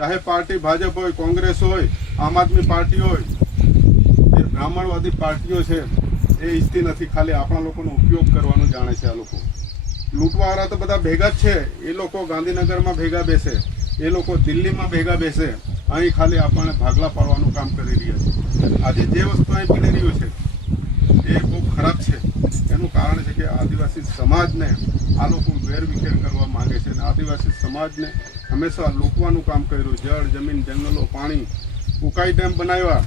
ચાહે પાર્ટી ભાજપ હોય, કોંગ્રેસ હોય, આમ આદમી પાર્ટી હોય, જે બ્રાહ્મણવાદી પાર્ટીઓ છે એ ઈચ્છતી નથી, ખાલી આપણા લોકોનો ઉપયોગ કરવાનો જાણે છે. આ લોકો લૂંટવાવાળા તો બધા ભેગા જ છે. એ લોકો ગાંધીનગરમાં ભેગા બેસે, એ લોકો દિલ્હીમાં ભેગા બેસે, અહીં ખાલી આપણને ભાગલા પાડવાનું કામ કરી રહ્યા છે. આજે જે વસ્તુ અહીં બની રહ્યું છે એ બહુ ખરાબ છે. એનું કારણ છે કે આદિવાસી સમાજને આ લોકો વેરવિખેર કરવા માંગે છે અને આદિવાસી સમાજને હંમેશા લૂંટવાનું કામ કર્યું. જળ, જમીન, જંગલો, પાણી. ઉકાઈ ડેમ બનાવ્યા.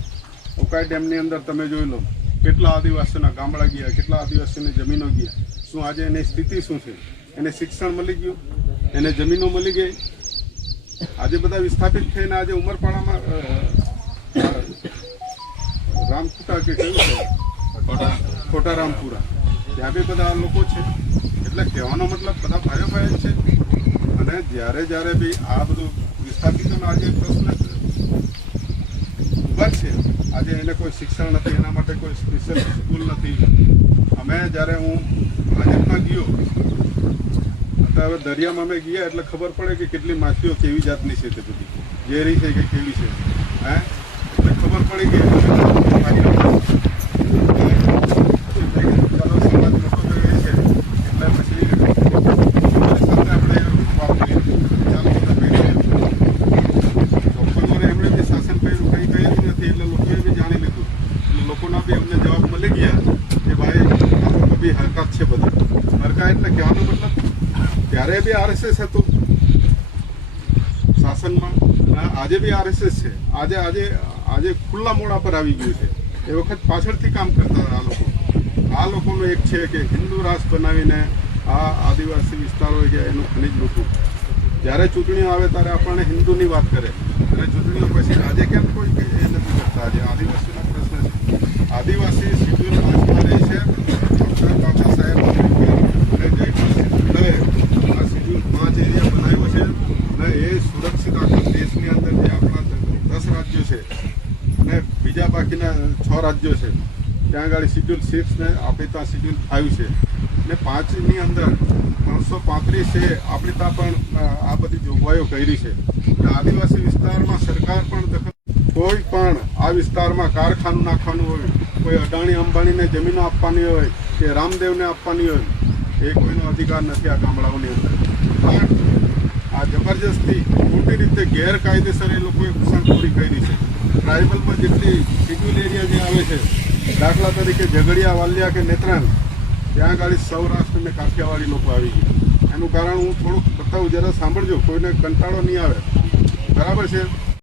ઉકાઈ ડેમની અંદર તમે જોઈ લો કેટલા આદિવાસીઓના ગામડા ગયા, કેટલા આદિવાસીઓની જમીનો ગયા. શું આજે એની સ્થિતિ શું છે? એને શિક્ષણ મળી ગયું, એને જમીનો મળી ગઈ. આજે બધા વિસ્થાપિત થઈને આજે ઉમરપાડામાં રામકુટા કે કયું છે, ખોટા રામપુરા, ત્યાં બી બધા લોકો છે. એટલે કહેવાનો મતલબ બધા ભાઈઓ ભાઈ છે. અને જ્યારે બી આ બધું વિસ્થાપિતોનો આજે પ્રશ્ન ઉભા છે, આજે એને કોઈ શિક્ષણ નથી, એના માટે કોઈ સ્પેશિયલ સ્કૂલ નથી. અમે જ્યારે હું ભાજપમાં ગયો, હવે દરિયામાં અમે ગયા એટલે ખબર પડે કે કેટલી માછલીઓ કેવી જાતની છે, તે બધી ઝેરી છે કે કેવી છે. એટલે ખબર પડી કે હરકત છે બધી હરકત. એટલે કહેવાનો મતલબ ત્યારે બી આરએસએસ હતું શાસનમાં, આજે બી આરએસએસ છે. આજે ખુલ્લા મોડા પર આવી ગયું છે. એ વખત પાછળથી કામ કરતા હતા આ લોકો. આ લોકોનું એક છે કે હિન્દુ રાષ્ટ્ર બનાવીને આ આદિવાસી વિસ્તારો છે એનું ખનિજ લૂંટવું. જ્યારે ચૂંટણીઓ આવે ત્યારે આપણને હિન્દુની વાત કરે અને ચૂંટણીઓ પછી આજે કેમ કોઈ એ નથી કરતા. આજે આદિવાસીનો પ્રશ્ન છે. આદિવાસી શિડ્યુલ કાસ્ટમાં રહે છે. બાબા સાહેબ આ શિડ્યુલ 5 એરિયા બનાવ્યો છે અને એ સુરક્ષિત આખા દેશની અંદર જે આપણા 10 રાજ્યો છે અને બીજા બાકીના 6 રાજ્યો છે ત્યાં આગળ શિડ્યુલ 6 ને આપણી ત્યાં શિડ્યુલ 5 છે ને 5ની અંદર 335 છે આપણી ત્યાં પણ આ બધી જોગવાઈઓ કરી છે. આદિવાસી વિસ્તારમાં સરકાર પણ દખલ, કોઈ પણ આ વિસ્તારમાં કારખાનું નાખવાનું હોય, કોઈ અદાણી અંબાણીને જમીનો આપવાની હોય કે રામદેવને આપવાની હોય, એ કોઈનો અધિકાર નથી આ ગામડાઓની અંદર. પણ આ જબરજસ્તી ખોટી રીતે ગેરકાયદેસર એ લોકોએ ઘૂસણખોરી કરી છે. ટ્રાઇબલમાં જેટલી શિડ્યુલ એરિયા જે આવે છે, દાખલા તરીકે ઝઘડિયા, વાલિયા કે નેત્રાણ, ત્યાં આગળ સૌરાષ્ટ્ર અને કાઠિયાવાડી લોકો આવી ગયા. એનું કારણ હું થોડુંક બતાવું, જરા સાંભળજો, કોઈને કંટાળો નહીં આવે. બરાબર છે.